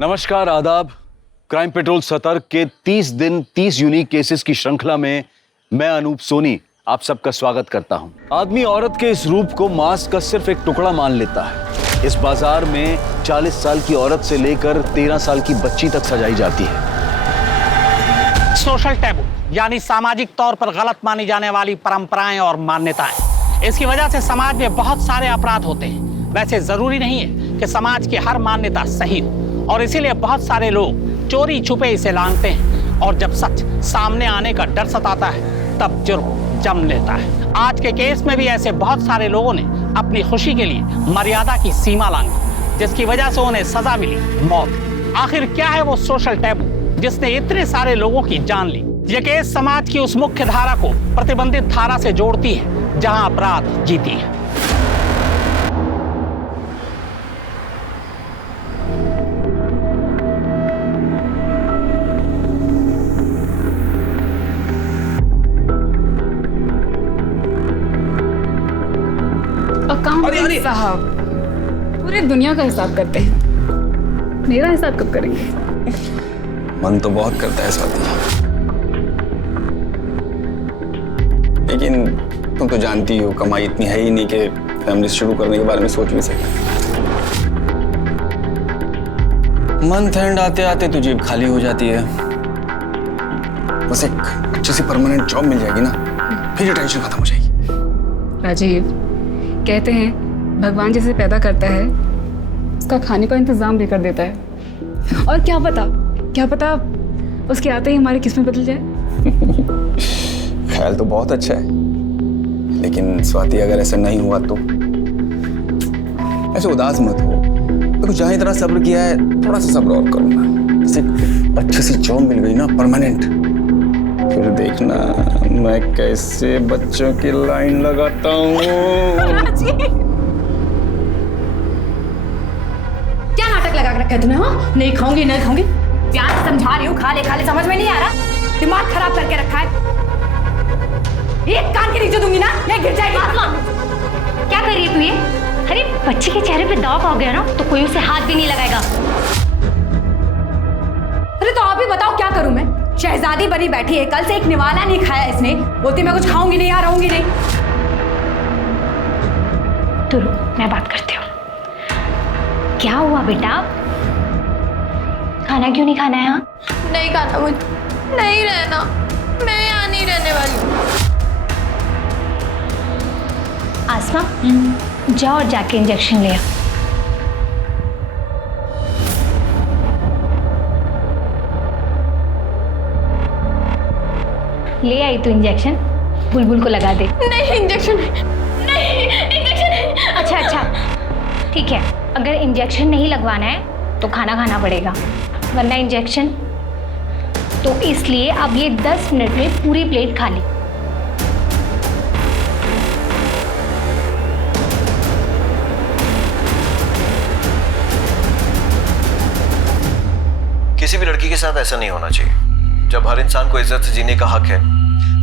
नमस्कार, आदाब। Crime petrol सतर्क के 30 दिन 30 यूनिक केसेस की श्रृंखला में मैं अनूप सोनी आप सबका स्वागत करता हूं। आदमी औरत के इस रूप को मांस का सिर्फ एक टुकड़ा मान लेता है। इस बाजार में 40 साल की औरत से लेकर 13 साल की बच्ची तक सजाई जाती है। सोशल टैबू यानी सामाजिक तौर पर गलत मानी जाने वाली परंपराएं और मान्यताएं, इसकी वजह से समाज में बहुत सारे अपराध होते हैं। वैसे जरूरी नहीं है कि समाज की हर मान्यता सही हो, और इसीलिए बहुत सारे लोग चोरी छुपे इसे लांघते हैं, और जब सच सामने आने का डर सताता है तब जुर्म जम लेता है। आज के केस में भी ऐसे बहुत सारे लोगों ने अपनी खुशी के लिए मर्यादा की सीमा लांघी, जिसकी वजह से उन्हें सजा मिली मौत। आखिर क्या है वो सोशल टैबू जिसने इतने सारे लोगों की जान ली? ये केस समाज की उस मुख्य धारा को प्रतिबंधित धारा से जोड़ती है जहां अपराध जीती है। अकाउंटेंट साहब पूरी दुनिया का हिसाब करते हैं, मेरा हिसाब कब करेंगे? मन तो बहुत करता है स्वाति, लेकिन तुम तो जानती हो कमाई इतनी है ही नहीं कि फैमिली शुरू करने के बारे में सोच भी सकते। मंथ एंड आते आते तो जेब खाली हो जाती है। बस एक अच्छी सी परमानेंट जॉब मिल जाएगी ना, फिर ये टेंशन खत्म हो जाएगी। राजीव, कहते हैं भगवान जिसे पैदा करता है उसका खाने का इंतजाम भी कर देता है, और क्या पता उसके आते ही हमारी किस्मत बदल जाए। ख्याल तो बहुत अच्छा है, लेकिन स्वाति अगर ऐसा नहीं हुआ तो ऐसे उदास मत हो। तो जहाँ इतना सब्र किया है थोड़ा सा सब्र और करो ना। जैसे अच्छी सी जॉब मिल गई ना परमानेंट, फिर देखना मैं कैसे बच्चों की लाइन लगाता हूँ। क्या नाटक लगा के रखा है तुम्हें? हाँ, नहीं खाऊंगी नहीं खाऊंगी, प्यार से समझा रही हूँ, खा ले समझ में नहीं आ रहा, दिमाग खराब करके रखा है। एक कान के नीचे दूंगी ना, ये गिर जाएगी। क्या कर रही है तू ये? अरे बच्चे के चेहरे पे दाग आ गया ना तो कोई उसे हाथ भी नहीं लगाएगा। अरे तो आप ही बताओ क्या करूं मैं? शहजादी बनी बैठी है, कल से एक निवाला नहीं खाया इसने, बोलती मैं कुछ खाऊंगी नहीं, यहाँ रहूंगी नहीं। तो मैं बात करती हूँ। क्या हुआ बेटा, खाना क्यों नहीं खाना है? यहाँ नहीं खाना, मुझे नहीं रहना, मैं यहाँ नहीं रहने वाली हूँ। आसमा, जाओ और जाके इंजेक्शन ले आ। ले आई तो इंजेक्शन बुलबुल को लगा दे। नहीं इंजेक्शन नहीं, इंजेक्शन नहीं। अच्छा ठीक है, अगर इंजेक्शन नहीं लगवाना है तो खाना खाना पड़ेगा, वरना इंजेक्शन तो इसलिए अब ये 10 मिनट में पूरी प्लेट खा ली। किसी भी लड़की के साथ ऐसा नहीं होना चाहिए। जब हर इंसान को इज्जत से जीने का हक है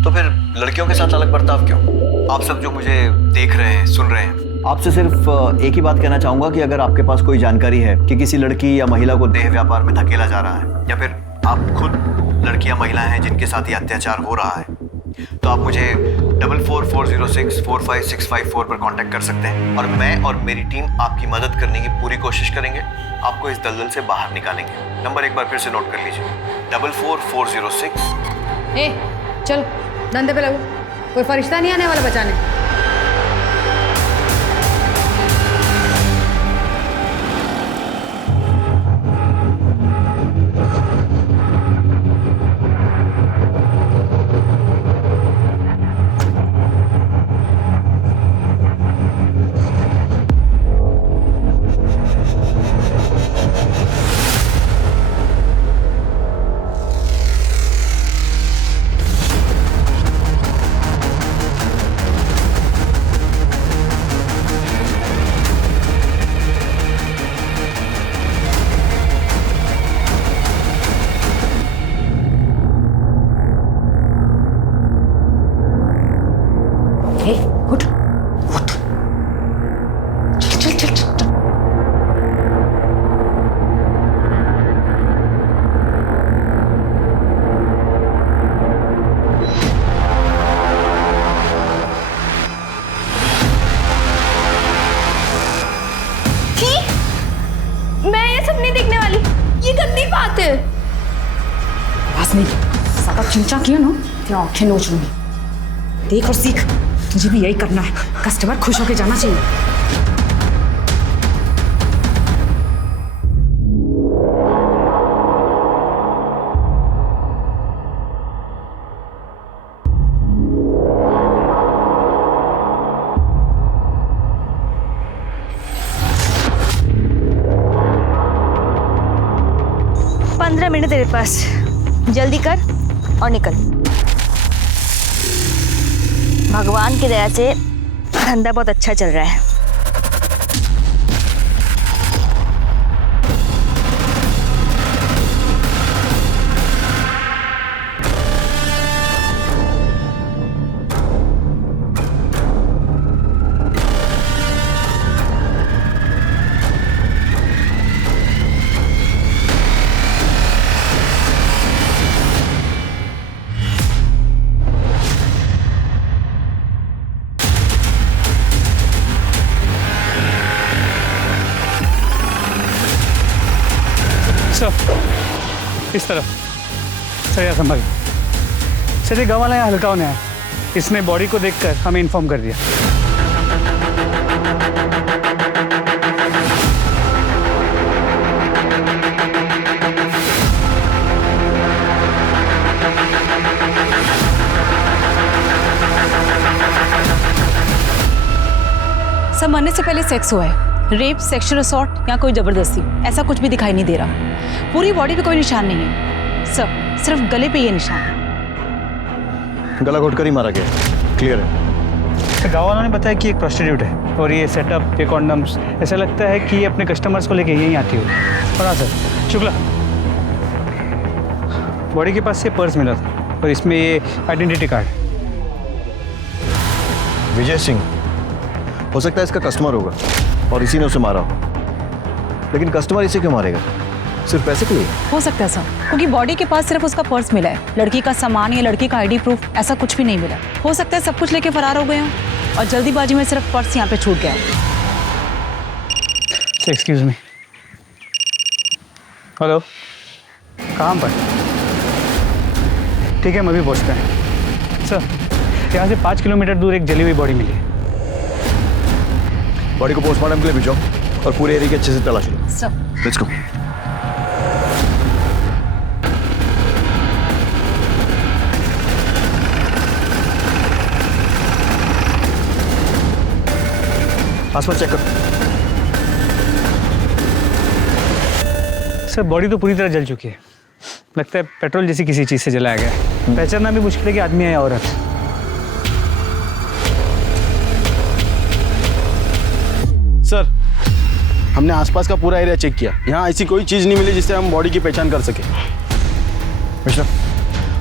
तो फिर लड़कियों के साथ अलग बर्ताव क्यों? आप सब जो मुझे देख रहे हैं, सुन रहे हैं, आपसे सिर्फ एक ही बात कहना चाहूंगा कि अगर आपके पास कोई जानकारी है कि किसी लड़की या महिला को देह व्यापार में धकेला जा रहा है, या फिर आप खुद लड़की या महिला हैं जिनके साथ ये अत्याचार हो रहा है, तो आप मुझे 4440645654 पर कांटेक्ट कर सकते हैं, और मैं और मेरी टीम आपकी मदद करने की पूरी कोशिश करेंगे, आपको इस दलदल से बाहर निकालेंगे। नंबर एक बार फिर से नोट कर लीजिए, 44406। चलो धंधे पे लगो, कोई फरिश्ता नहीं आने वाला बचाने। सब नहीं देखने वाली, ये गंदी बात है। बस नहीं, सारा चिंचा किया ना, क्या आंखें नोच लूंगी। देख और सीख, तुझे भी यही करना है, कस्टमर खुश होकर जाना चाहिए। मिनट तेरे पास, जल्दी कर और निकल। भगवान की दया से धंधा बहुत अच्छा चल रहा है। इस तरफ सर, संभाल सर। ये गाँव वाला यहाँ हल्का होने आया, इसने बॉडी को देखकर हमें इन्फॉर्म कर दिया। सब मरने से पहले सेक्स हुआ है। रेप, सेक्सुअल असॉल्ट या कोई जबरदस्ती, ऐसा कुछ भी दिखाई नहीं दे रहा। पूरी बॉडी पे कोई निशान नहीं है सर, सिर्फ गले पे ये निशान है। गला घोट कर ही मारा गया, क्लियर है। गाँव वालों ने बताया कि एक प्रोस्टिट्यूट है और ये सेटअप, ये कॉन्डम्स, ऐसा लगता है कि ये अपने कस्टमर्स को लेके यहीं आती हो। और हाँ सर, शुक्ला, बॉडी के पास से पर्स मिला था और इसमें ये आइडेंटिटी कार्ड। विजय सिंह हो सकता है इसका कस्टमर होगा और इसी ने उसे मारा हो, लेकिन कस्टमर इसे क्यों मारेगा? सिर्फ पैसे के लिए? हो सकता है सर, क्योंकि बॉडी के पास सिर्फ उसका पर्स मिला है, लड़की का सामान या लड़की का आईडी प्रूफ ऐसा कुछ भी नहीं मिला। हो सकता है सब कुछ लेके फरार हो गए हो और जल्दीबाजी में सिर्फ पर्स यहाँ पे छूट गया। एक्सक्यूज मी, हेलो, कहाँ पर? ठीक है, हम अभी पहुँचते हैं। सर, यहाँ से 5 किलोमीटर दूर एक जली हुई बॉडी मिली है। बॉडी को पोस्टमार्टम के लिए भेजो और पूरे एरिया की अच्छे से तलाश लो। Sir, let's go. आसपास चेक करो। सर, बॉडी तो पूरी तरह जल चुकी है, लगता है पेट्रोल जैसी किसी चीज से जलाया गया है। पहचानना भी मुश्किल है कि आदमी है या औरत। सर, हमने आसपास का पूरा एरिया चेक किया, यहाँ ऐसी कोई चीज नहीं मिली जिससे हम बॉडी की पहचान कर सके। मिश्रा,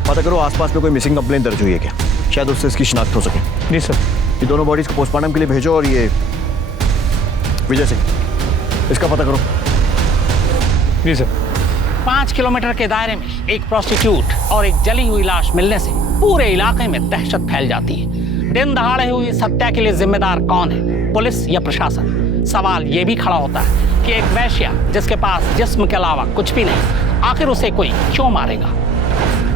पता करो आसपास में कोई मिसिंग कंप्लेन दर्ज हुई है क्या, शायद उससे इसकी शिनाख्त हो सके। जी सर। ये दोनों बॉडीज को पोस्टमार्टम के लिए भेजो और ये विजय सिंह, इसका पता करो। जी सर। 5 किलोमीटर के दायरे में एक प्रोस्टिट्यूट और एक जली हुई लाश मिलने से पूरे इलाके में दहशत फैल जाती है। दिन दहाड़े हुई इस हत्या के लिए जिम्मेदार कौन है, पुलिस या प्रशासन? सवाल ये भी खड़ा होता है कि एक वैश्या जिसके पास जिस्म के अलावा कुछ भी नहीं, आखिर उसे कोई क्यों मारेगा?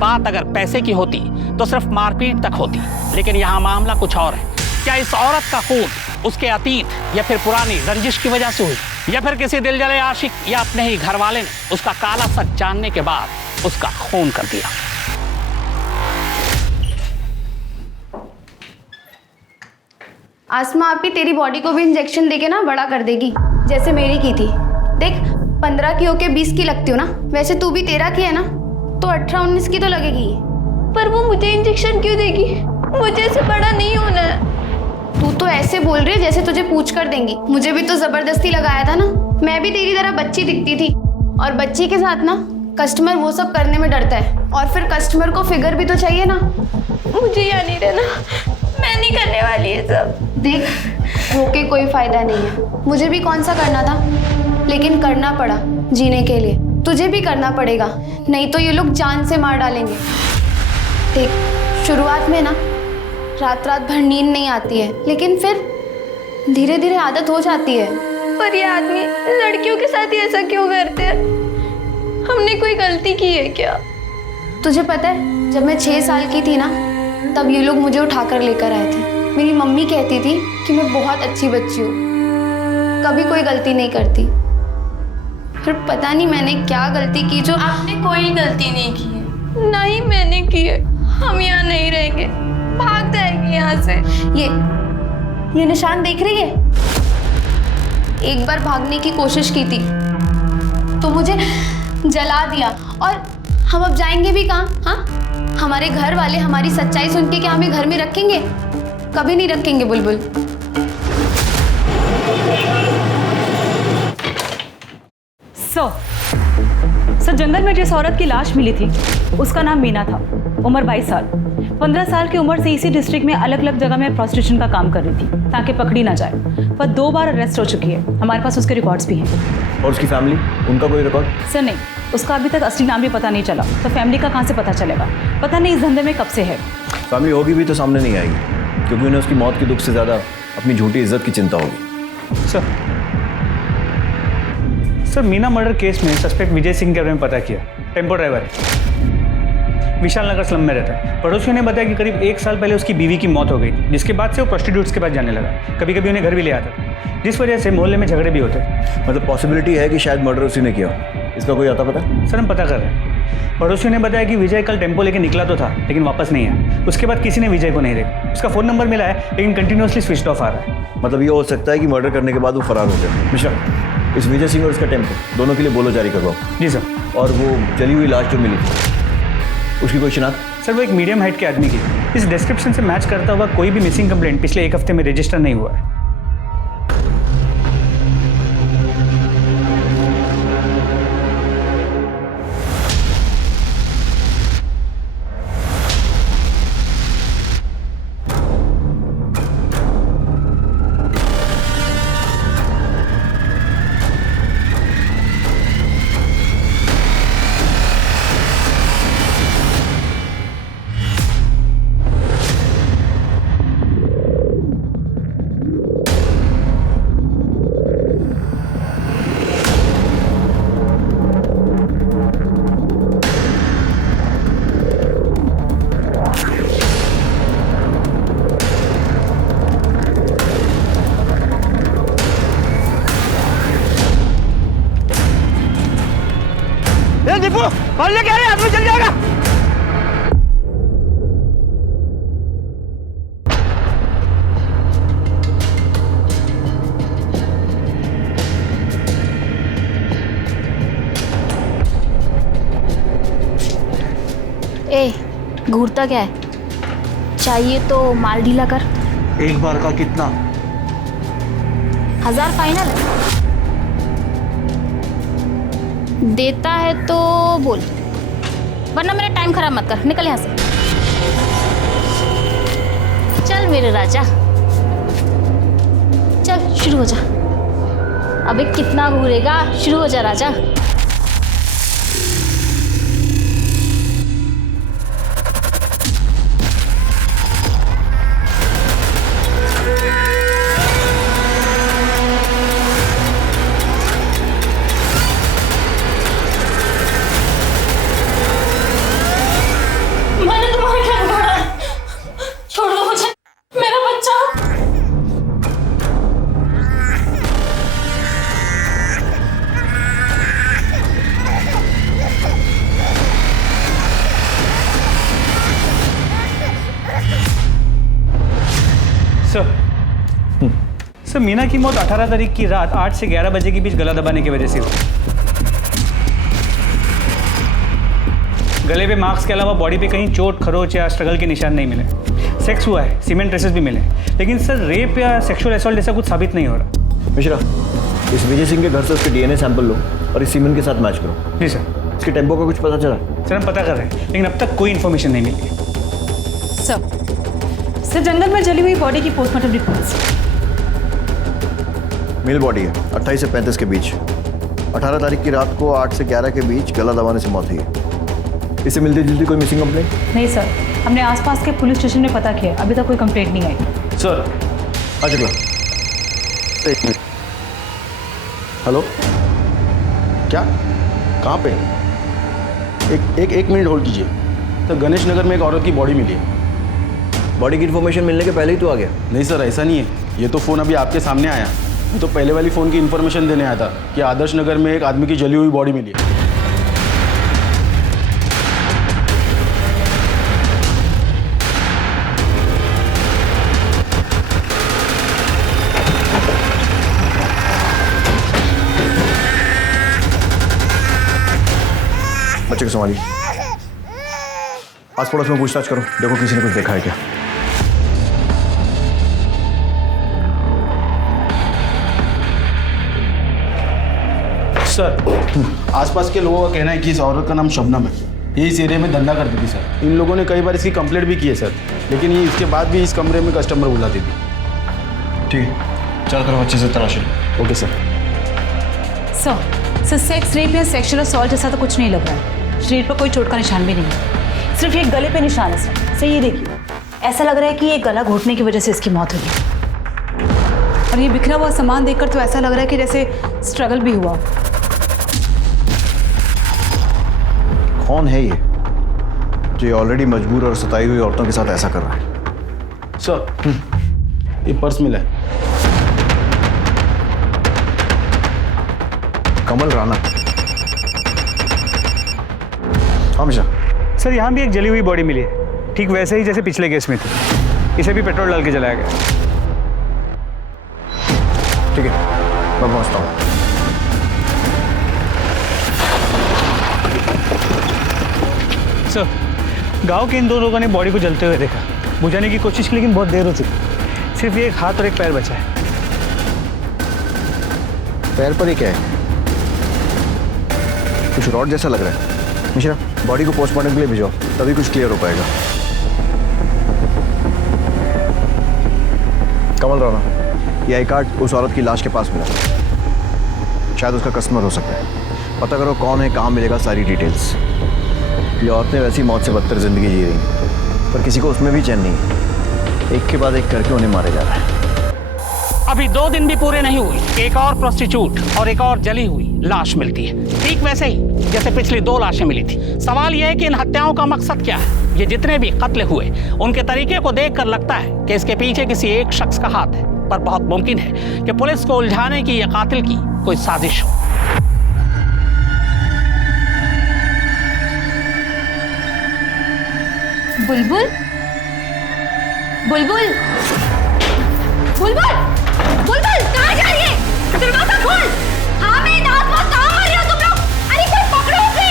बात अगर पैसे की होती तो सिर्फ मारपीट तक होती, लेकिन यहाँ मामला कुछ और है। क्या इस औरत का खून उसके अतीत या फिर पुरानी रंजिश की वजह से हुई, या फिर किसी दिल जले आशिक या अपने ही घर वाले ने उसका काला सच जानने के बाद उसका खून कर दिया? आसमा आपी तेरी बॉडी को भी इंजेक्शन देके ना बड़ा कर देगी, जैसे मेरी की थी। देख, 15 की होके 20 की लगती हो ना, वैसे तू भी 13 की है ना, तो 18-19 की तो लगेगी। पर वो मुझे इंजेक्शन क्यों देगी? मुझे इससे बड़ा नहीं होना है। तू तो ऐसे बोल रही है जैसे तुझे पूछ कर देंगी। मुझे भी तो जबरदस्ती लगाया था ना, मैं भी तेरी तरह बच्ची दिखती थी। और बच्ची के साथ ना कस्टमर वो सब करने में डरता है, और फिर कस्टमर को फिगर भी तो चाहिए ना। मुझे यहाँ नहीं रहना, मैं नहीं करने वाली है सब। देख, रोके कोई फायदा नहीं है। मुझे भी कौन सा करना था, लेकिन करना पड़ा जीने के लिए। तुझे भी करना पड़ेगा, नहीं तो ये लोग जान से मार डालेंगे। देख, शुरुआत में ना रात रात भर नींद नहीं आती है, लेकिन फिर धीरे धीरे आदत हो जाती है। पर ये आदमी लड़कियों के साथ ही ऐसा क्यों करते हैं? हमने कोई गलती की है क्या? तुझे पता है, जब मैं 6 साल की थी ना, तब ये लोग मुझे उठाकर लेकर आए थे। मेरी मम्मी कहती थी कि मैं बहुत अच्छी बच्ची हूँ, कभी कोई गलती नहीं करती। फिर पता नहीं मैंने क्या गलती की जो... आपने कोई गलती नहीं की है। नहीं मैंने की है। हम यहाँ नहीं रहेंगे, भाग जाएंगे यहाँ से। ये निशान देख रही है? एक बार भागने की कोशिश की थी तो मुझे जला दिया। और हम अब जाएंगे भी कहाँ? हाँ, हमारे घर वाले हमारी सच्चाई सुन के क्या हमें घर में रखेंगे? कभी नहीं रखेंगे बुलबुल। सर, जंगल में जिस औरत की लाश मिली थी उसका नाम मीना था, उम्र 22 साल। 15 साल की उम्र से इसी डिस्ट्रिक्ट में अलग अलग जगह में प्रोस्टिट्यूशन का काम कर रही थी ताकि पकड़ी ना जाए। पर 2 बार अरेस्ट हो चुकी है, हमारे पास उसके रिकॉर्ड्स भी हैं। और उसकी फैमिली, उनका कोई रिकॉर्ड? सर नहीं, उसका अभी तक असली नाम भी पता नहीं चला, तो फैमिली का कहाँ से पता चलेगा? पता नहीं इस धंधे में कब से है। फैमिली होगी भी तो सामने नहीं आएगी, क्योंकि उन्हें उसकी मौत के दुख से ज़्यादा अपनी झूठी इज्जत की चिंता होगी। सर, मीना मर्डर केस में सस्पेक्ट विजय सिंह के बारे में पता किया। टेम्पो ड्राइवर है, विशाल नगर स्लम में रहता है। पड़ोसियों ने बताया कि करीब 1 साल पहले उसकी बीवी की मौत हो गई, जिसके बाद से वो प्रोस्टिट्यूट्स के पास जाने लगा। कभी कभी उन्हें घर भी ले आता था, जिस वजह से मोहल्ले में झगड़े भी होते। मतलब पॉसिबिलिटी है कि शायद मर्डर उसी ने किया। इसका कोई आता पता? सर, हम पता कर रहे हैं। पड़ोसियों ने बताया कि विजय कल टेम्पो लेके निकला तो था, लेकिन वापस नहीं आया। उसके बाद किसी ने विजय को नहीं देखा। उसका फ़ोन नंबर मिला है, लेकिन कंटिन्यूसली स्विच ऑफ आ रहा है। मतलब ये हो सकता है कि मर्डर करने के बाद वो फरार हो गया। मिश्रा, इस विजय सिंह और उसका टेम्पो दोनों के लिए बोलो जारी करवाओ। जी सर। और वो जली हुई लाश जो मिली उसकी कोई शिनाख्त? सर, वो एक मीडियम हाइट के आदमी की। इस डिस्क्रिप्शन से मैच करता हुआ कोई भी मिसिंग कंप्लेंट पिछले 1 हफ्ते में रजिस्टर नहीं हुआ है। दीपू, कॉल लेके आ रहे हैं, आदमी चल जाएगा। ए, घूरता क्या है? चाहिए तो माल ढीला कर। एक बार का कितना? 1000 फाइनल देता है तो बोल, वरना मेरा टाइम खराब मत कर। निकल यहाँ से, चल मेरे राजा, चल शुरू हो जा। अबे कितना घूरेगा, शुरू हो जा राजा। सर, मीना की मौत 18 तारीख की रात 8 से 11 बजे के बीच गला दबाने की वजह से हुई। गले पे मार्क्स के अलावा बॉडी पे कहीं चोट, खरोच या स्ट्रगल के निशान नहीं मिले। सेक्स हुआ है, सीमेंट ट्रेसेस भी मिले, लेकिन सर रेप या सेक्सुअल असॉल्ट जैसा कुछ साबित नहीं हो रहा। मिश्रा, इस विजय सिंह के घर से उसके डीएनए सैंपल लो और इस सीमेंट के साथ मैच करो। जी सर। इसके टेम्पो का कुछ पता चला? सर, हम पता कर रहे हैं, लेकिन अब तक कोई इन्फॉर्मेशन नहीं मिली। सर, जंगल में जली हुई बॉडी की पोस्टमार्टम रिपोर्ट्स। मेल बॉडी है, 28 से 35 के बीच। 18 तारीख की रात को 8 से 11 के बीच गला दबाने से मौत हुई है। इससे मिलती जुलती कोई मिसिंग कंप्लेंट? नहीं सर, हमने आसपास के पुलिस स्टेशन में पता किया, अभी तक कोई कंप्लेंट नहीं आई। सर, अच्छा हेलो, क्या, कहाँ पे? एक मिनट होल्ड कीजिए। तो गणेश नगर में एक औरत की बॉडी मिली है। बॉडी की इन्फॉर्मेशन मिलने के पहले ही तो आ गया। नहीं सर, ऐसा नहीं है, ये तो फ़ोन अभी आपके सामने आया। मैं तो पहले वाली फ़ोन की इन्फॉर्मेशन देने आया था कि आदर्श नगर में एक आदमी की जली हुई बॉडी मिली है। बच्चे को संभालिए, आस पड़ोस में पूछताछ करो, देखो किसी ने कुछ देखा है क्या। सर, आसपास के लोगों का कहना है कि इस औरत का नाम शबनम है। ये इस एरिया में धंधा करती थी सर। इन लोगों ने कई बार इसकी कंप्लेंट भी की है सर, लेकिन ये इसके बाद भी इस कमरे में कस्टमर बुलाती थी। ठीक है, चारों तरफ अच्छे से तलाशी लो। Okay sir. Sir sex rape या सेक्सुअल असॉल्ट जैसा तो कुछ नहीं लग रहा है। शरीर पर कोई चोट का निशान भी नहीं है, सिर्फ एक गले पे निशान है सर। ये देखिए, ऐसा लग रहा है कि ये गला घोटने की वजह से इसकी मौत हुई। और ये बिखरा हुआ सामान देखकर तो ऐसा लग रहा है कि जैसे स्ट्रगल भी हुआ। कौन है ये जो ये ऑलरेडी मजबूर और सताई हुई औरतों के साथ ऐसा कर रहा है? सर, ये पर्स मिला है। कमल राणा। हाँ मिश्रा। सर यहाँ भी एक जली हुई बॉडी मिली है, ठीक वैसे ही जैसे पिछले केस में थी। इसे भी पेट्रोल डाल के जलाया गया। ठीक है, मैं पहुँचता हूँ। सर, गांव के इन दो लोगों ने बॉडी को जलते हुए देखा। बुझाने की कोशिश की, लेकिन बहुत देर हो चुकी। सिर्फ एक हाथ और एक पैर बचा है। पैर पर ही क्या है? कुछ रॉड जैसा लग रहा है। मिश्रा, बॉडी को पोस्टमार्टम के लिए भिजवाओ, तभी कुछ क्लियर हो पाएगा। कमल राणा, ये आई कार्ड उस औरत की लाश के पास मिला, शायद उसका कस्टमर हो सकता है। पता करो कौन है, कहाँ मिलेगा, सारी डिटेल्स। ये औरतें वैसी मौत से बदतर जिंदगी जी रही, पर किसी को उसमें भी चैन नहीं। एक के बाद एक करके उन्हें मारे जा रहा है। अभी 2 दिन भी पूरे नहीं हुए, एक और प्रोस्टिट्यूट और एक और जली हुई लाश मिलती है, ठीक वैसे ही जैसे पिछली 2 लाशें मिली थी। सवाल यह है कि इन हत्याओं का मकसद क्या है? ये जितने भी कत्ल हुए, उनके तरीके को देखकर लगता है कि इसके पीछे किसी एक शख्स का हाथ है, पर बहुत मुमकिन है कि पुलिस को उलझाने की या कातिल की कोई साजिश हो। बुलबुल, बुलबुल, बुलबुल, बुलबुल, कहाँ जा रही है? दरवाजा खोल। हाँ, मैं आसपास कहाँ मार रही हो तुम लोग? अरे कोई पकड़ो उसे।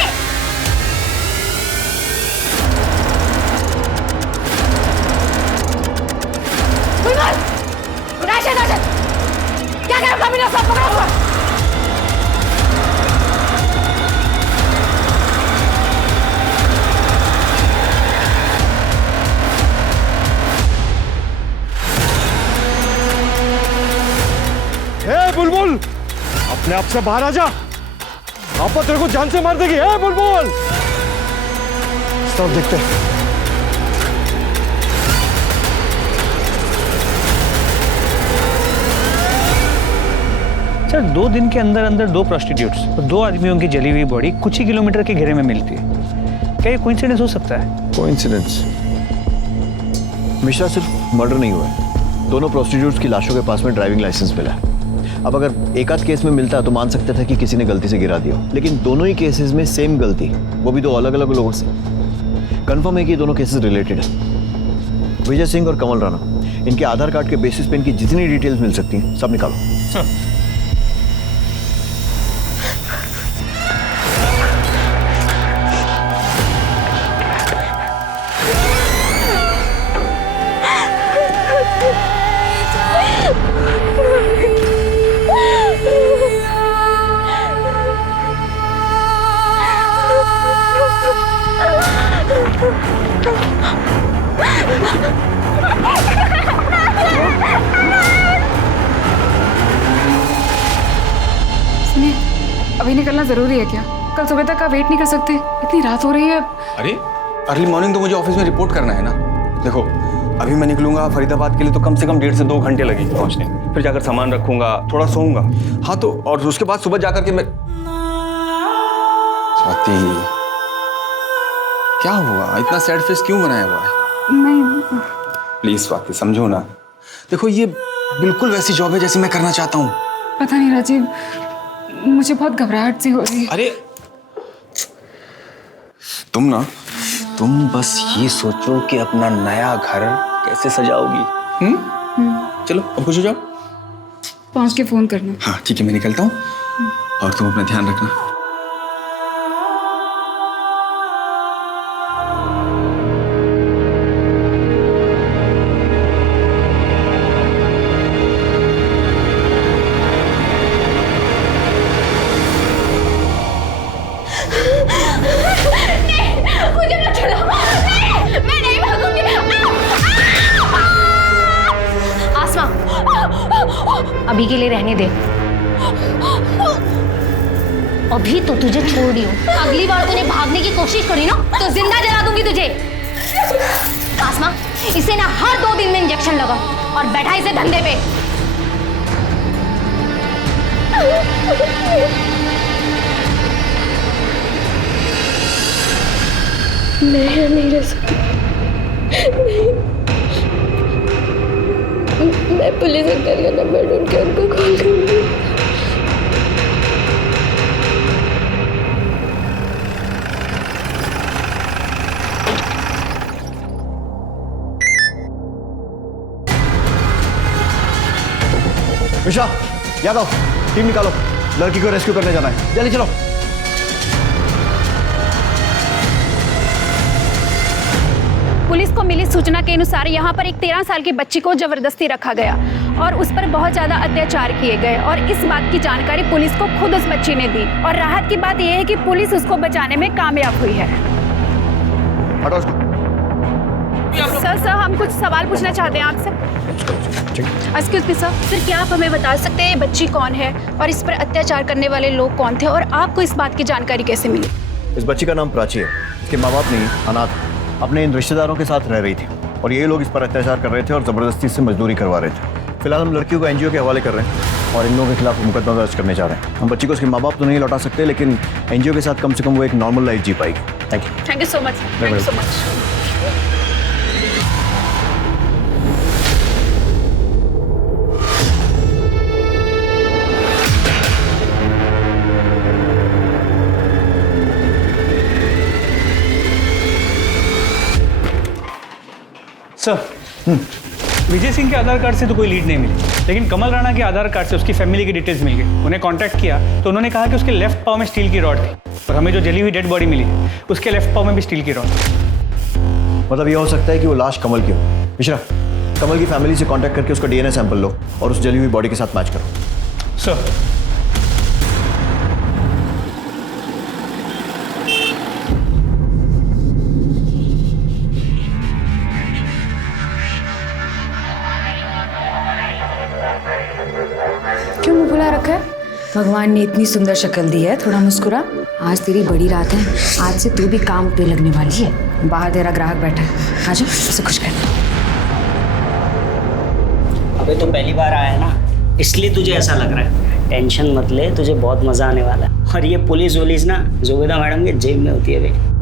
बुलबुल, राशिद, राशिद, क्या कर रहा है? सब पकड़ो हुआ। बुलबुल, अपने आप से बाहर आ जा। आपा तेरे को जान से मार देगी। है बुलबुल, सब देखते हैं। सर, 2 दिन के अंदर अंदर 2 प्रोस्टिट्यूट्स और 2 आदमियों की जली हुई बॉडी कुछ ही किलोमीटर के घेरे में मिलती है। क्या ये कोइंसिडेंस हो सकता है? कोइंसिडेंस? मिश्रा, सिर्फ मर्डर नहीं हुआ है, दोनों प्रोस्टिट्यूट्स की लाशों के पास में ड्राइविंग लाइसेंस मिला है। अब अगर एक आध केस में मिलता तो मान सकते थे कि किसी ने गलती से गिरा दिया, लेकिन दोनों ही केसेस में सेम गलती, वो भी 2 अलग अलग लोगों से। कंफर्म है कि दोनों केसेस रिलेटेड है। विजय सिंह और कमल राणा, इनके आधार कार्ड के बेसिस पे इनकी जितनी डिटेल्स मिल सकती हैं सब निकालो। सुनिए, अभी निकलना जरूरी है क्या? कल सुबह तक का वेट नहीं कर सकते? इतनी रात हो रही है। अरे अर्ली मॉर्निंग तो मुझे ऑफिस में रिपोर्ट करना है ना। देखो, अभी मैं निकलूंगा फरीदाबाद के लिए तो कम से कम 1.5 से 2 घंटे लगेंगे पहुंचने में। फिर जाकर सामान रखूंगा, थोड़ा सोऊंगा। हाँ तो और उसके बाद सुबह जाकर के मैं। स्वाति, क्या हुआ? इतना सैड फेस क्यों बनाया हुआ है? नहीं, प्लीज स्वाति समझो ना। देखो ये बिल्कुल वैसी जॉब है जैसी मैं करना चाहता हूँ। पता नहीं राजीव, मुझे बहुत घबराहट सी हो रही है। अरे तुम बस ये सोचो कि अपना नया घर कैसे सजाओगी। चलो अब खुश हो जाओ। पहुंच के फोन करना। हाँ ठीक है, मैं निकलता हूँ और तुम अपना ध्यान रखना। मुझे मत छोड़ो। नहीं, मैं नहीं भागूंगी। आसमा, अभी के लिए रहने दे। अभी तो तुझे छोड़ रही हूँ। अगली बार तूने भागने की कोशिश करी ना तो जिंदा जला दूंगी तुझे। आसमा, इसे ना हर 2 दिन में इंजेक्शन लगा और बैठा इसे धंधे पे। मैं यहाँ नहीं रह सकती। मैं पुलिस अंकल का नंबर ढूंढ के उनको कॉल करूंगी। मिश्रा, याद आओ, टीम निकालो, लड़की को रेस्क्यू करने जाना है। जल्दी चलो। पुलिस को मिली सूचना के अनुसार यहाँ पर एक 13 साल की बच्ची को जबरदस्ती रखा गया और उस पर बहुत ज्यादा अत्याचार किए गए और इस बात की जानकारी पुलिस को खुद उस बच्ची ने दी और राहत की बात यह है कि पुलिस उसको बचाने में कामयाब हुई है। हटो उसको। सर हम कुछ सवाल पूछना चाहते हैं आपसे। एक्सक्यूज मी सर, क्या आप हमें बता सकते हैं ये बच्ची कौन है और इस पर अत्याचार करने वाले लोग कौन थे और आपको इस बात की जानकारी कैसे मिली? इस बच्ची का नाम प्राची है। इसके माँ बाप नहीं, अनाथ, अपने इन रिश्तेदारों के साथ रह रही थी और ये लोग इस पर अत्याचार कर रहे थे और ज़बरदस्ती से मजदूरी करवा रहे थे। फिलहाल हम लड़कियों को एनजीओ के हवाले कर रहे हैं और इन लोगों के खिलाफ मुकदमा दर्ज करने जा रहे हैं। हम बच्ची को उसके माँ बाप तो नहीं लौटा सकते, लेकिन एनजीओ के साथ कम से कम वो एक नॉर्मल लाइफ जी पाएगी। Thank you so much. Thank you so much. Sir, Vijay Singh के आधार कार्ड से तो कोई लीड नहीं मिली, लेकिन कमल राणा के आधार कार्ड से उसकी फैमिली की डिटेल्स मिल गई। उन्हें कांटेक्ट किया तो उन्होंने कहा कि उसके लेफ्ट पाँव में स्टील की रॉड थी और हमें जो जली हुई डेड बॉडी मिली उसके लेफ्ट पाँव में भी स्टील की रॉड। मतलब ये हो सकता है कि वो लाश कमल की हो। मिश्रा, कमल की फैमिली से कांटेक्ट करके उसका डीएनए सैंपल लो और उस जली हुई बॉडी के साथ मैच करो। सर, क्यों मुंह फुला रखा है? भगवान ने इतनी सुंदर शक्ल दी है, थोड़ा मुस्कुरा। आज तेरी बड़ी रात है, आज से तू भी काम पे लगने वाली है। बाहर तेरा ग्राहक बैठा है, आजा उसे खुश कर। अबे तो पहली बार आया है ना, इसलिए तुझे ऐसा लग रहा है। टेंशन मत ले, तुझे बहुत मजा आने वाला है। और ये पुलिस वुलिस ना जुबेदा मैडम के जेब में होती है भाई।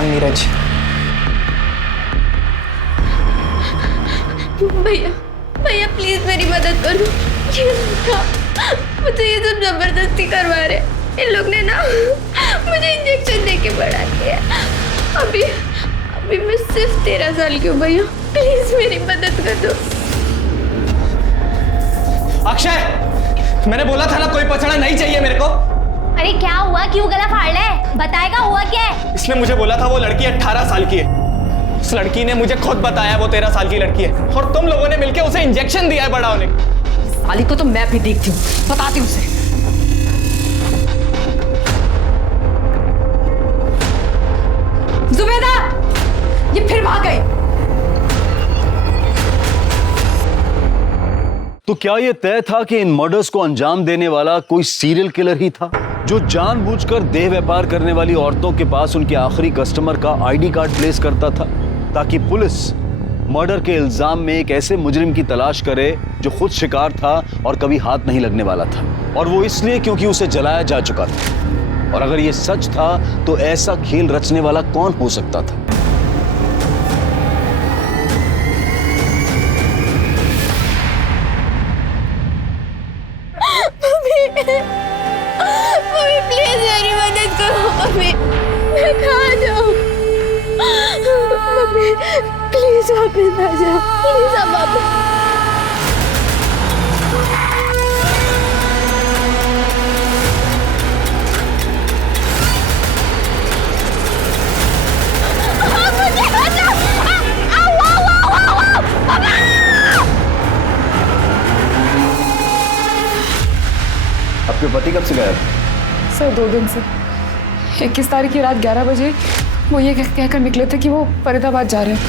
नीरज, भैया भैया प्लीज मेरी मदद करो। मुझे ये सब जबरदस्ती करवा रहे। इन लोग ने ना मुझे इंजेक्शन दे के बढ़ा दिया। अभी मैं सिर्फ 13 साल की हूँ भैया, प्लीज मेरी मदद कर दो। अक्षय, मैंने बोला था ना कोई पछड़ा नहीं चाहिए मेरे को। अरे क्या हुआ, क्यों गला फाड़ ले? बताएगा हुआ क्या है? इसने मुझे बोला था वो लड़की 18 साल की है। उस लड़की ने मुझे खुद बताया वो 13 साल की लड़की है और तुम लोगों ने मिलकर उसे इंजेक्शन दिया है बड़ा होने। साली को तो मैं भी देखती हूँ, बताती हूँ उसे। जुबेदा, ये फिर भाग गई। तो क्या यह तय था कि इन मर्डर्स को अंजाम देने वाला कोई सीरियल किलर ही था, जो जानबूझकर देह व्यापार करने वाली औरतों के पास उनके आखिरी कस्टमर का आईडी कार्ड प्लेस करता था, ताकि पुलिस मर्डर के इल्जाम में एक ऐसे मुजरिम की तलाश करे जो खुद शिकार था और कभी हाथ नहीं लगने वाला था, और वो इसलिए क्योंकि उसे जलाया जा चुका था। और अगर ये सच था तो ऐसा खेल रचने वाला कौन हो सकता था? मम्मी प्लीज मेरी मदद करो मम्मी, मैं कहाँ जाऊँ? मम्मी प्लीज वापस आ जाओ, प्लीज आप वापस। आपके पति कब से गायब? सर 2 दिन से। 21 तारीख की रात 11 बजे वो ये कहकर निकले थे कि वो फरीदाबाद जा रहे हैं।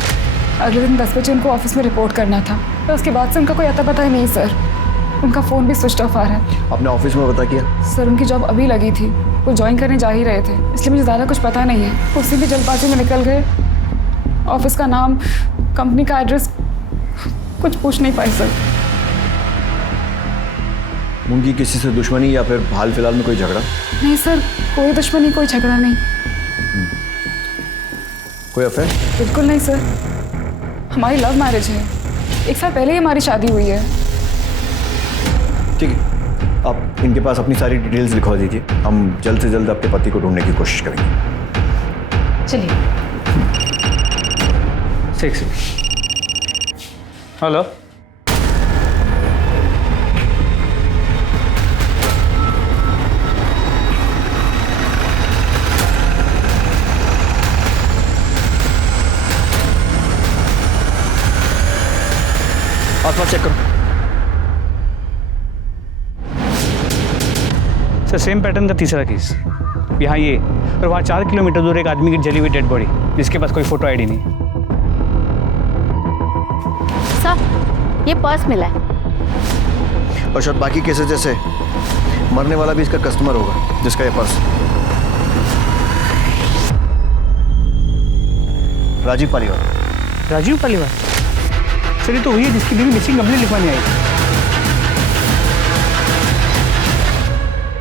अगले दिन 10 बजे उनको ऑफिस में रिपोर्ट करना था, तो उसके बाद से उनका कोई अता पता ही नहीं सर। उनका फ़ोन भी स्विच ऑफ आ रहा है। आपने ऑफिस में पता किया? सर उनकी जॉब अभी लगी थी, वो ज्वाइन करने जा ही रहे थे, इसलिए मुझे ज़्यादा कुछ पता नहीं है। उसी भी जल्दबाजी में निकल गए। ऑफिस का नाम, कंपनी का एड्रेस कुछ पूछ नहीं पाए सर। उनकी किसी से दुश्मनी या फिर हाल फिलहाल में कोई झगड़ा? नहीं सर, कोई दुश्मनी, कोई झगड़ा नहीं। कोई अफेयर? बिल्कुल नहीं सर, हमारी लव मैरिज है। 1 साल पहले ही हमारी शादी हुई है। ठीक है, आप इनके पास अपनी सारी डिटेल्स लिखवा दीजिए, हम जल्द से जल्द आपके पति को ढूंढने की कोशिश करेंगे। चलिए। 6 हेलो, आसपास चेक करो। सर सेम पैटर्न का तीसरा केस, यहाँ ये, और वहाँ 4 किलोमीटर दूर एक आदमी की जली हुई डेड बॉडी, जिसके पास कोई फोटो आईडी नहीं। सर ये पर्स मिला है। और शायद बाकी केसेस जैसे मरने वाला भी इसका कस्टमर होगा, जिसका ये पर्स। राजीव पालीवाल। राजीव पालीवाल? सर ये तो वही है जिसकी बीवी मिसिंग कंप्लेंट लिखवाने आई।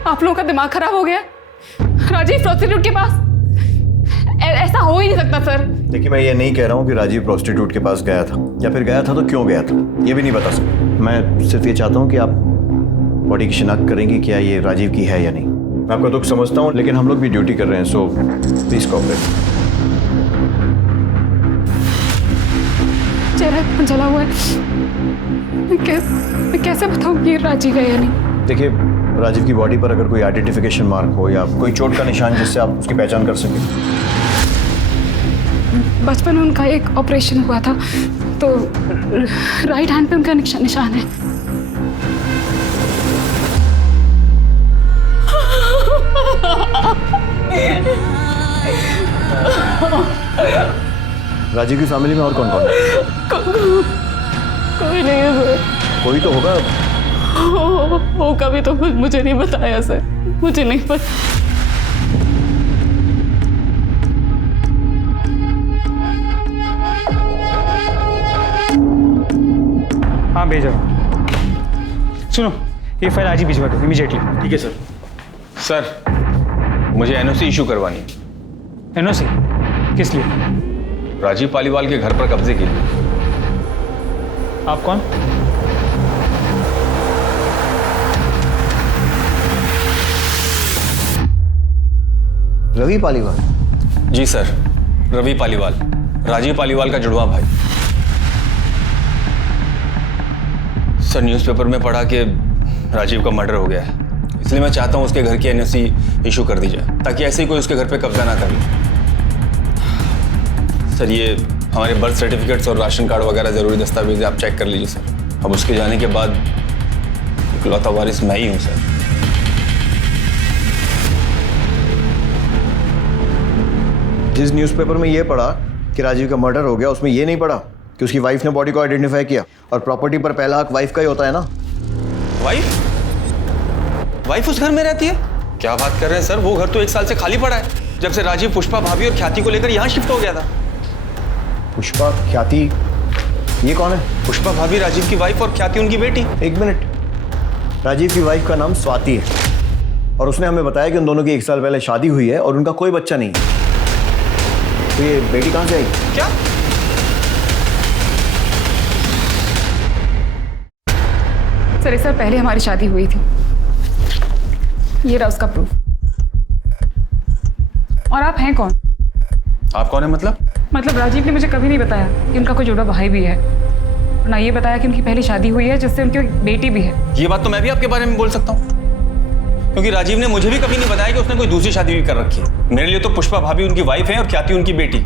आप लोगों का दिमाग खराब हो गया? राजीव प्रोस्टिट्यूट के पास? ऐसा हो ही नहीं सकता सर। देखिए, मैं ये नहीं कह रहा हूँ कि राजीव प्रोस्टिट्यूट के पास गया था, या फिर गया था तो क्यों गया था, ये भी नहीं बता सकता। मैं सिर्फ ये चाहता हूँ कि आप बॉडी की शिनाख्त करेंगे क्या ये राजीव की है या नहीं। मैं आपका दुख समझता हूँ, लेकिन हम लोग भी ड्यूटी कर रहे हैं, सो प्लीज कोऑपरेट। चेहरा जला हुआ है, मैं कैसे बताऊँ कि राजीव है या नहीं? देखिए, राजीव की बॉडी पर अगर कोई आइडेंटिफिकेशन मार्क हो या कोई चोट का निशान जिससे आप उसकी पहचान कर सकें। बचपन में उनका एक ऑपरेशन हुआ था, तो राइट हैंड पे उनका निशान है। राजीव की फैमिली में और कौन कौन है? कोई नहीं है सर। कोई तो होगा। होगा भी तो मुझे नहीं बताया सर, मुझे नहीं पता। हाँ भेजो। सुनो, ये फाइल आज ही भिजवा दो इमीडिएटली। ठीक है सर। सर मुझे एनओसी इशू करवानी है। एनओसी? किस लिए? राजीव पालीवाल के घर पर कब्जे के लिए। आप कौन? रवि पालीवाल? जी सर, रवि पालीवाल, राजीव पालीवाल का जुड़वा भाई। सर न्यूज़पेपर में पढ़ा कि राजीव का मर्डर हो गया है, इसलिए मैं चाहता हूं उसके घर की एनओसी इशू कर दी जाए, ताकि ऐसे ही कोई उसके घर पे कब्जा ना कर ले। सर ये हमारे बर्थ सर्टिफिकेट्स और राशन कार्ड वगैरह ज़रूरी दस्तावेज आप चेक कर लीजिए सर। अब उसके जाने के बाद इकलौता वारिस मैं ही हूँ सर। जिस न्यूज़पेपर में ये पढ़ा कि राजीव का मर्डर हो गया, उसमें ये नहीं पढ़ा कि उसकी वाइफ ने बॉडी को आइडेंटिफाई किया, और प्रॉपर्टी पर पहला हक वाइफ का ही होता है ना। वाइफ उस घर में रहती है? क्या बात कर रहे हैं सर, वो घर तो 1 साल से खाली पड़ा है, जब से राजीव पुष्पा भाभी और ख्याति को लेकर यहाँ शिफ्ट हो गया था। पुष्पा, ख्याति, ये कौन है? पुष्पा भाभी राजीव की वाइफ और ख्याति उनकी बेटी। 1 मिनट, राजीव की वाइफ का नाम स्वाति है और उसने हमें बताया कि उन दोनों की 1 साल पहले शादी हुई है और उनका कोई बच्चा नहीं है। तो ये बेटी कहाँ से आई? क्या? सर 1 साल पहले हमारी शादी हुई थी, ये रहा उसका प्रूफ। और आप हैं कौन? आप कौन है मतलब राजीव ने मुझे कभी नहीं बताया कि उनका कोई जुड़ा भाई भी है, ना ये बताया कि उनकी पहली शादी हुई है जिससे उनकी एक बेटी भी है। ये बात तो मैं भी आपके बारे में बोल सकता हूँ, क्योंकि राजीव ने मुझे भी कभी नहीं बताया कि उसने कोई दूसरी शादी भी कर रखी है। मेरे लिए तो पुष्पा भाभी उनकी वाइफ है और ख्याति उनकी बेटी,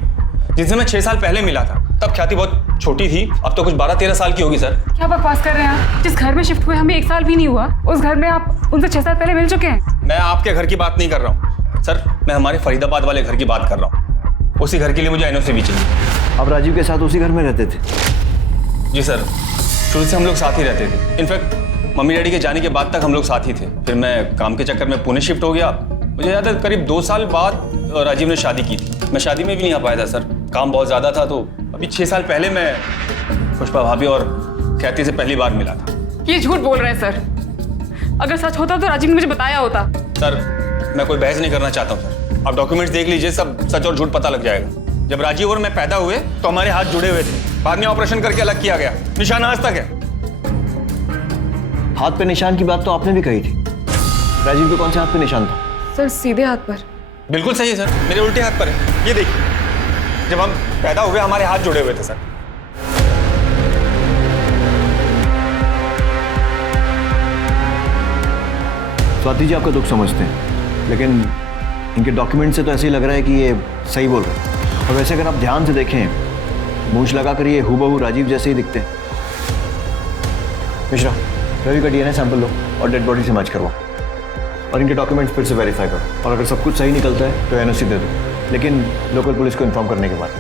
जिनसे मैं 6 साल पहले मिला था। तब ख्याति बहुत छोटी थी, अब तो कुछ 12-13 साल की होगी सर। क्या बकवास कर रहे हैं आप? जिस घर में शिफ्ट हुए हमें 1 साल भी नहीं हुआ, उस घर में आप उनसे 6 साल पहले मिल चुके हैं। मैं आपके घर की बात नहीं कर रहा हूँ सर, मैं हमारे फरीदाबाद वाले घर की बात कर रहा हूँ। उसी घर के लिए मुझे एनओसी भी चाहिए। आप राजीव के साथ उसी घर में रहते थे? जी सर, शुरू से हम लोग साथ ही रहते थे। इनफैक्ट मम्मी डैडी के जाने के बाद तक हम लोग साथ ही थे। फिर मैं काम के चक्कर में पुणे शिफ्ट हो गया। मुझे याद है करीब 2 साल बाद राजीव ने शादी की थी। मैं शादी में भी नहीं आ पाया था सर, काम बहुत ज़्यादा था। तो अभी 6 साल पहले मैं पुष्पा भाभी और ख्याति से पहली बार मिला था। ये झूठ बोल रहे हैं सर। अगर सच होता तो राजीव ने मुझे बताया होता। सर मैं कोई बहस नहीं करना चाहता हूँ सर, आप डॉक्यूमेंट्स देख लीजिए, सब सच और झूठ पता लग जाएगा। जब राजीव और मैं पैदा हुए तो हमारे हाथ जुड़े हुए थे, बाद में ऑपरेशन करके अलग किया गया, निशान आज तक है। हाथ पे निशान की बात तो आपने भी कही थी, राजीव के कौन से हाथ पे निशान था? सर सीधे हाथ पर। बिल्कुल सही है सर, मेरे उल्टे हाथ पर है। ये देखिए, जब हम पैदा हुए हमारे हाथ जुड़े हुए थे सर। स्वाति जी आपका दुख समझते हैं, लेकिन इनके डॉक्यूमेंट से तो ऐसे ही लग रहा है कि ये सही बोल रहे हैं। और वैसे अगर आप ध्यान से देखें, मूंछ लगाकर ये हूबहू राजीव जैसे ही दिखते हैं। मिश्रा, रवि का डीएनए सैंपल लो और डेड बॉडी से मैच करवाओ और इनके डॉक्यूमेंट्स फिर से वेरीफाई करो। और अगर सब कुछ सही निकलता है तो एनओसी दे दो, लेकिन लोकल पुलिस को इन्फॉर्म करने के बाद।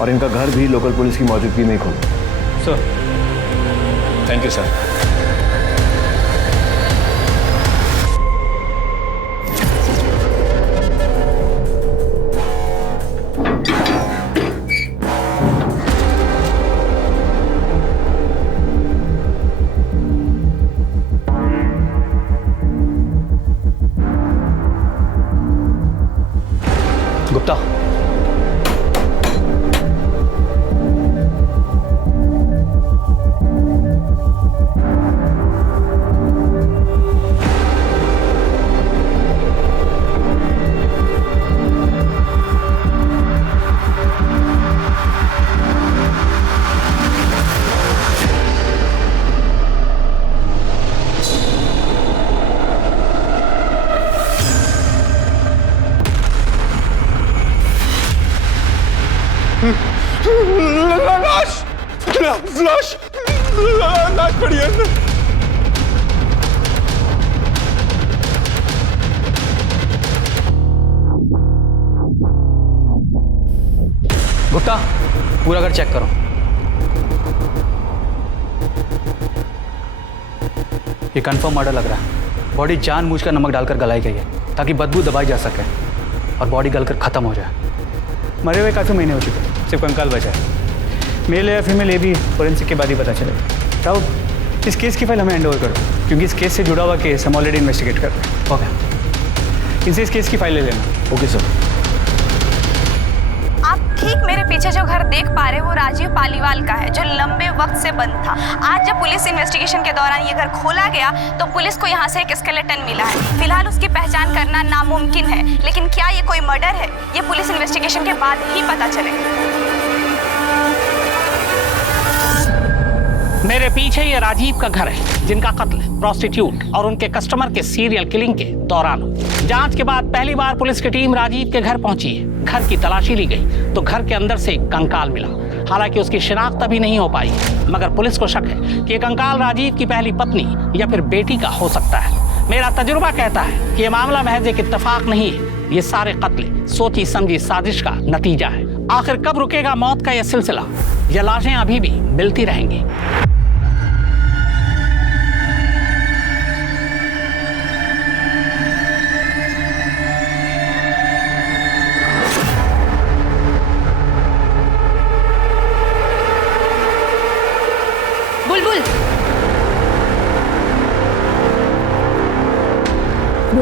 और इनका घर भी लोकल पुलिस की मौजूदगी में ही खोलो। Sir thank you sir. Gupta, लाश पड़ी है। गुप्ता, पूरा घर चेक करो। ये कंफर्म मर्डर लग रहा है। बॉडी जानबूझकर नमक डालकर गलाई गई है ताकि बदबू दबाई जा सके और बॉडी गलकर खत्म हो जाए। मरे हुए काफ़ी महीने हो चुके, सिर्फ कंकाल बचा है। मेल या फीमेल ये भी फोरेंसिक के बाद ही पता चलेगा। तब इस केस की फाइल हमें हैंड ओवर करो, क्योंकि इस केस से जुड़ा हुआ केस हम ऑलरेडी इन्वेस्टिगेट कर रहे हैं। ओके, इनसे इस केस की फाइल ले लेना। Okay sir. आप ठीक मेरे पीछे जो घर देख पा रहे हो वो राजीव पालीवाल का है, जो लंबे वक्त से बंद था। आज जब पुलिस इन्वेस्टिगेशन के दौरान ये घर खोला गया तो पुलिस को यहाँ से एक स्केलेटन मिला है। फिलहाल उसकी पहचान करना नामुमकिन है, लेकिन क्या ये कोई मर्डर है ये पुलिस इन्वेस्टिगेशन के बाद ही पता चलेगा। मेरे पीछे ये राजीव का घर है, जिनका कत्ल प्रोस्टिट्यूट और उनके कस्टमर के सीरियल किलिंग के दौरान हुआ। जांच के बाद पहली बार पुलिस की टीम राजीव के घर पहुंची है। घर की तलाशी ली गई तो घर के अंदर से एक कंकाल मिला। हालांकि उसकी शिनाख्त अभी नहीं हो पाई, मगर पुलिस को शक है कि ये कंकाल राजीव की पहली पत्नी या फिर बेटी का हो सकता है। मेरा तजुर्बा कहता है कि ये मामला महज एक इत्तेफाक नहीं है, ये सारे कत्ल सोची समझी साजिश का नतीजा है। आखिर कब रुकेगा मौत का यह सिलसिला? ये लाशें अभी भी मिलती रहेंगी।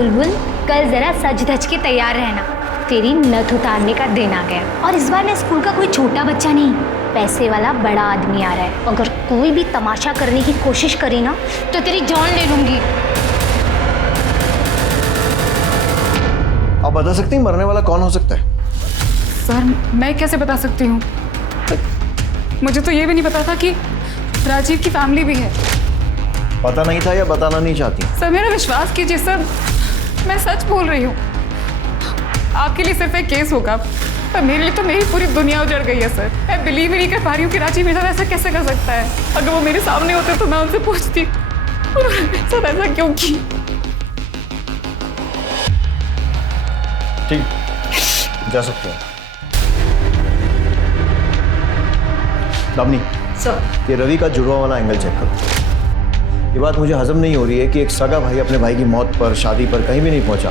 बुलबुल, कल जरा सज धज के तैयार रहना, तेरी नथ उतारने का दिन आ गया। और इस बार ना स्कूल का कोई छोटा बच्चा नहीं, पैसे वाला बड़ा आदमी आ रहा है। अगर कोई भी तमाशा करने की कोशिश करी ना तो तेरी जान ले लूंगी। आप बता सकती हैं मरने वाला कौन हो सकता है? सर मैं कैसे बता सकती हूँ? मुझे तो ये भी नहीं पता था कि राजीव की फैमिली भी है। पता नहीं था या बताना नहीं चाहती? सर मेरा विश्वास कीजिए सर, मैं सच बोल रही हूँ। आपके लिए सिर्फ एक केस होगा, पर मेरे लिए तो मेरी पूरी दुनिया उजड़ गई है सर। मैं बिलीव ही नहीं कर पा रही हूँ कि राजीव मेरे साथ ऐसा कैसे कर सकता है। अगर वो मेरे सामने होते तो मैं उनसे पूछती उन्होंने सर ऐसा क्यों की। ठीक, जा सकते हैं। दामिनी सर, ये रवि का जुड़वा वाला एंगल चेक करो। ये बात मुझे हजम नहीं हो रही है कि एक सगा भाई अपने भाई की मौत पर, शादी पर कहीं भी नहीं पहुंचा,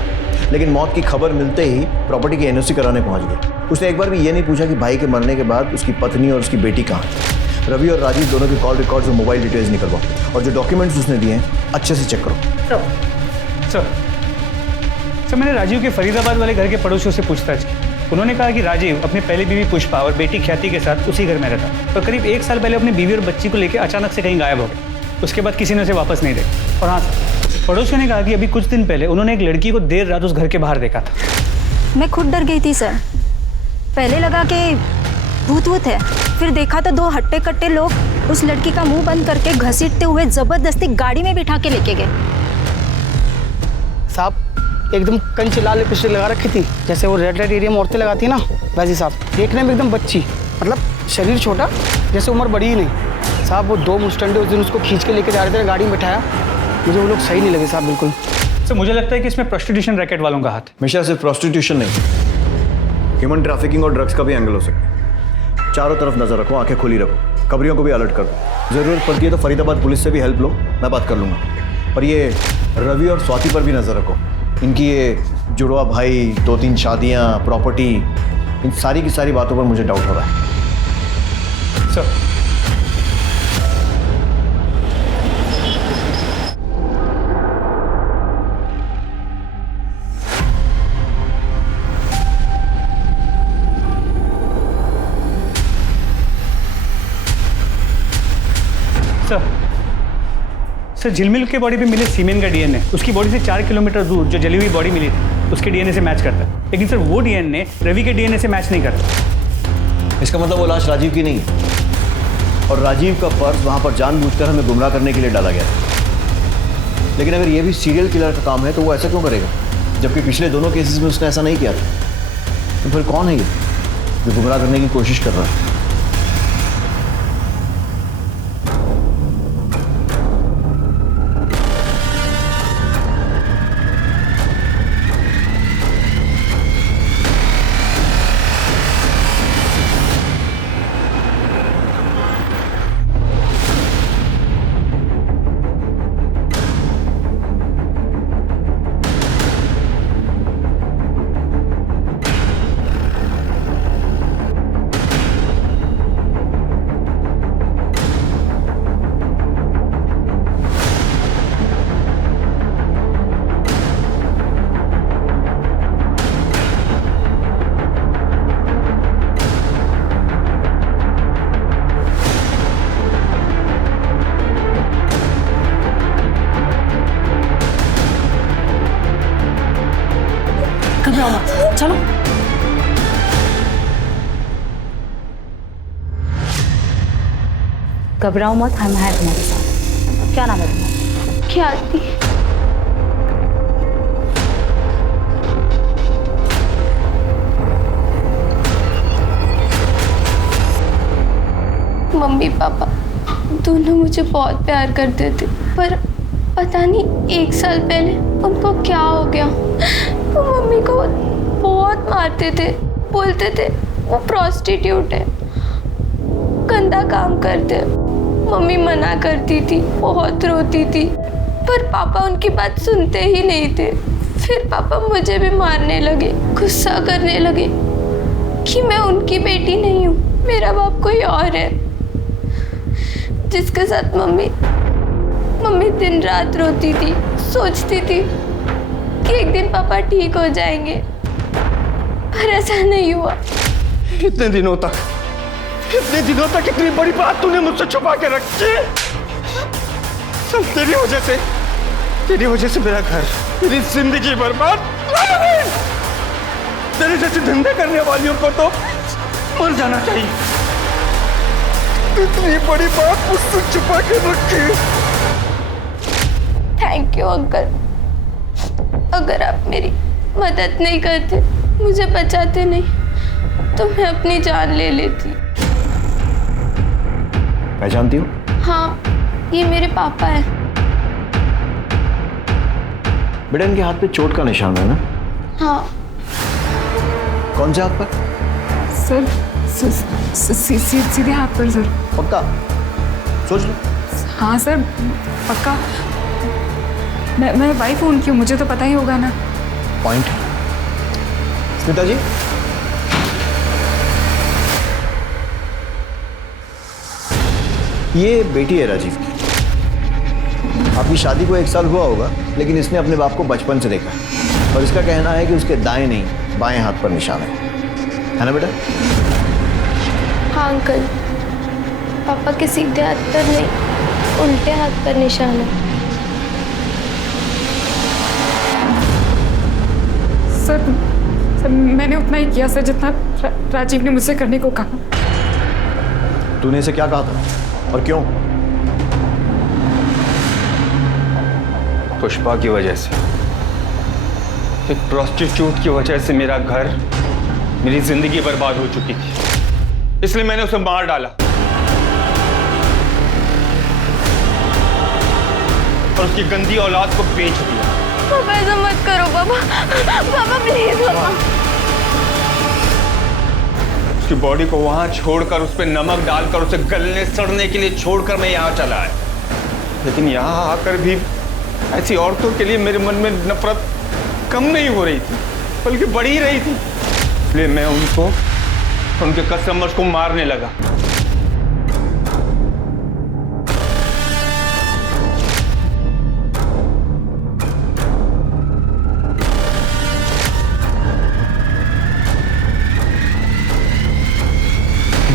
लेकिन मौत की खबर मिलते ही प्रॉपर्टी की एनओसी कराने पहुंच गया। उसने एक बार भी ये नहीं पूछा कि भाई के मरने के बाद उसकी पत्नी और उसकी बेटी कहाँ है। रवि और राजीव दोनों के कॉल रिकॉर्ड्स और मोबाइल डिटेल्स निकलवाओ, और जो डॉक्यूमेंट्स उसने दिए हैं अच्छे से चेक करो। सर मैंने राजीव के फरीदाबाद वाले घर के पड़ोसियों से पूछताछ की। उन्होंने कहा कि राजीव अपनी पहली बीवी पुष्पा और बेटी ख्याति के साथ उसी घर में रहता, पर करीब 1 साल पहले अपनी बीवी और बच्ची को लेकर अचानक से कहीं गायब हो गया। उसके बाद किसी ने उसे वापस नहीं देखा। और हाँ सर, पड़ोसियों ने कहा कि अभी कुछ दिन पहले उन्होंने एक लड़की को देर रात उस घर के बाहर देखा था। मैं खुद डर गई थी सर। पहले लगा कि भूत वूत है, फिर देखा तो 2 हट्टे कट्टे लोग उस लड़की का मुंह बंद करके घसीटते हुए जबरदस्ती गाड़ी में बिठा के लेके गए। साहब एकदम कंच लाल पिस्टल लगा रखी थी, जैसे वो रेड लाइट एरिया में औरतें लगाती है ना, वैसी साहब। देखने में एकदम बच्ची, मतलब शरीर छोटा, जैसे उम्र बड़ी ही नहीं। साहब वो 2 मुस्टंडे उस दिन उसको खींच के लेके जा रहे थे, गाड़ी में बैठाया। मुझे वो लोग सही नहीं लगे साहब बिल्कुल। सर मुझे लगता है कि इसमें प्रोस्टिट्यूशन रैकेट वालों का हाथ है। हमेशा सिर्फ प्रोस्टिट्यूशन नहीं, ह्यूमन ट्रैफिकिंग और ड्रग्स का भी एंगल हो सकता है। चारों तरफ नजर रखो, आंखें खुली रखो, खबरियों को भी अलर्ट कर दो। जरूरत पड़ती है तो फरीदाबाद पुलिस से भी हेल्प लो, मैं बात कर लूँगा। और ये रवि और स्वाति पर भी नजर रखो। इनकी ये जुड़वा भाई, 2-3 शादियाँ, प्रॉपर्टी, इन सारी की सारी बातों पर मुझे डाउट हो रहा है। सर सर झिलमिल के बॉडी पे मिले सीमेन का डीएनए उसकी बॉडी से 4 किलोमीटर दूर जो जली हुई बॉडी मिली थी उसके डीएनए से मैच करता है, लेकिन सर वो डीएनए रवि के डीएनए से मैच नहीं करता। इसका मतलब वो लाश राजीव की नहीं है, और राजीव का पर्स वहां पर जानबूझकर हमें गुमराह करने के लिए डाला गया था। लेकिन अगर ये भी सीरियल किलर का काम है तो वो ऐसा क्यों करेगा, जबकि पिछले दोनों केसेस में उसने ऐसा नहीं किया था? तो फिर कौन है ये जो गुमराह करने की कोशिश कर रहा है? घबराओ मत, चलो। घबराओ मत, हम हैं तुम्हारे साथ। क्या नाम है तुम्हारा? ख्याति। मम्मी पापा दोनों मुझे बहुत प्यार करते थे, पर पता नहीं 1 साल पहले उनको क्या हो गया। वो मम्मी को बहुत मारते थे, बोलते थे वो प्रोस्टिट्यूट है, गंदा काम करते। मम्मी मना करती थी, बहुत रोती थी, पर पापा उनकी बात सुनते ही नहीं थे। फिर पापा मुझे भी मारने लगे, गुस्सा करने लगे कि मैं उनकी बेटी नहीं हूँ, मेरा बाप कोई और है, जिसके साथ मम्मी दिन रात रोती थी। सोचती थी कि एक दिन पापा ठीक हो जाएंगे, पर ऐसा नहीं हुआ। इतने दिनों तक इतनी बड़ी बात तूने मुझसे छुपा के रखी। सब तेरी वजह से मेरा घर, मेरी जिंदगी बर्बाद। तेरे जैसे धंधे करने वालियों को तो मर जाना चाहिए। इतनी बड़ी बात मुझसे छुपा के रखी। Thank you uncle. अगर आप मेरी मदद नहीं करते, मुझे बचाते नहीं, तो मैं अपनी जान ले लेती। पहचानती हो? हाँ, ये मेरे पापा हैं। बेटा, इनके हाथ पे चोट का निशान है ना? हाँ। कौन से हाथ पर? सर सीधे हाथ पर सर। पक्का? सोच लो। हाँ सर, पक्का। मैं वाइफ हूँ उनकी, मुझे तो पता ही होगा ना। पॉइंट। स्मिता जी, ये बेटी है राजीव की। आपकी शादी को 1 साल हुआ होगा, लेकिन इसने अपने बाप को बचपन से देखा है और इसका कहना है कि उसके दाएं नहीं बाएं हाथ पर निशान है ना बेटा? हाँ अंकल, पापा के सीधे हाथ पर नहीं, उल्टे हाथ पर निशान है। सर मैंने उतना ही किया सर जितना राजीव ने मुझसे करने को कहा। तूने इसे क्या कहा था और क्यों? पुष्पा की वजह से, एक प्रोस्टिट्यूट की वजह से मेरा घर, मेरी जिंदगी बर्बाद हो चुकी थी, इसलिए मैंने उसे मार डाला और उसकी गंदी औलाद को बेच दिया। पापा ऐसा मत करो पापा, पापा प्लीज पापा। उसकी बॉडी को वहां छोड़कर, उस पर नमक डालकर, उसे गलने सड़ने के लिए छोड़कर मैं यहाँ चला आया, लेकिन यहाँ आकर भी ऐसी औरतों के लिए मेरे मन में नफरत कम नहीं हो रही थी, बल्कि बढ़ ही रही थी। इसलिए मैं उनको, उनके कस्टमर्स को मारने लगा।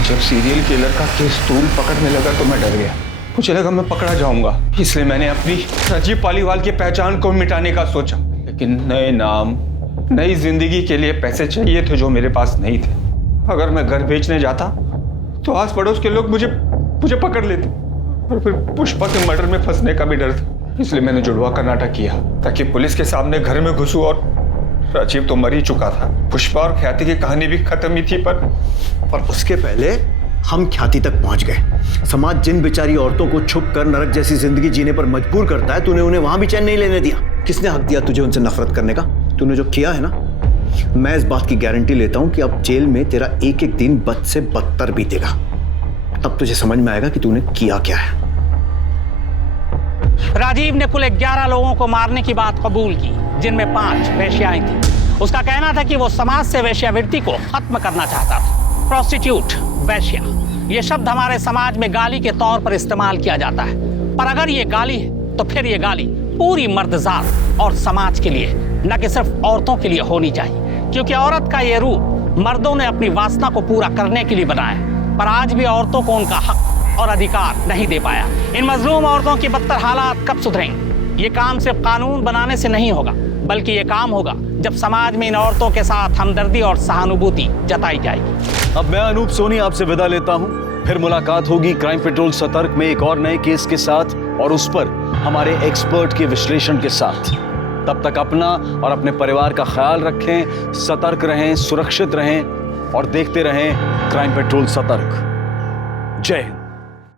जब सीरियल किलर का केस तूल पकड़ने लगा तो मैं डर गया। मुझे लगा मैं पकड़ा जाऊंगा, इसलिए मैंने अपनी राजीव पालीवाल की पहचान को मिटाने का सोचा, लेकिन नए नाम, नई जिंदगी के लिए पैसे चाहिए थे जो मेरे पास नहीं थे। अगर मैं घर बेचने जाता तो आस पड़ोस के लोग मुझे पकड़ लेते और फिर पुष्पा के मर्डर में फंसने का भी डर था। इसलिए मैंने जुड़वा का नाटक किया ताकि पुलिस के सामने घर में घुसूं, और राजीव तो मर ही चुका था। पुष्पा और ख्याति की कहानी भी खत्म ही थी, पर उसके पहले हम ख्याति तक पहुंच गए। समाज जिन बेचारी औरतों को छुप कर नरक जैसी जिंदगी जीने पर मजबूर करता है, तूने उन्हें वहां भी चैन नहीं लेने दिया। किसने हक दिया तुझे उनसे नफरत करने का? तूने जो किया है ना, मैं इस बात की गारंटी लेता हूं कि अब जेल में तेरा एक एक दिन बद से बदतर बीतेगा। तब तुझे समझ में आएगा कि तूने किया क्या है। राजीव ने कुल 11 लोगों को मारने की बात कबूल की, जिनमें 5 वेश्याएं थी। उसका कहना था कि वो समाज से वेश्यावृत्ति को खत्म करना चाहता था। प्रोस्टिट्यूट, वेश्या, ये शब्द हमारे समाज में गाली के तौर पर इस्तेमाल किया जाता है, पर अगर ये गाली है तो फिर ये गाली पूरी मर्दजात और समाज के लिए, न कि सिर्फ औरतों के लिए होनी चाहिए, क्योंकि औरत का ये रूप मर्दों ने अपनी वासना को पूरा करने के लिए बनाया, पर आज भी औरतों को उनका हक और अधिकार नहीं दे पाया। इन मजलूम औरतों की बदतर हालात कब सुधरेंगे? ये काम सिर्फ कानून बनाने से नहीं होगा, बल्कि ये काम होगा जब समाज में इन औरतों के साथ हमदर्दी और सहानुभूति जताई जाएगी। अब मैं अनूप सोनी आपसे विदा लेता हूं। फिर मुलाकात होगी क्राइम पेट्रोल सतर्क में एक और नए केस के साथ, और उस पर हमारे एक्सपर्ट के विश्लेषण के साथ। तब तक अपना और अपने परिवार का ख्याल रखें, सतर्क रहें, सुरक्षित रहें और देखते रहें क्राइम पेट्रोल सतर्क। जय हिंद।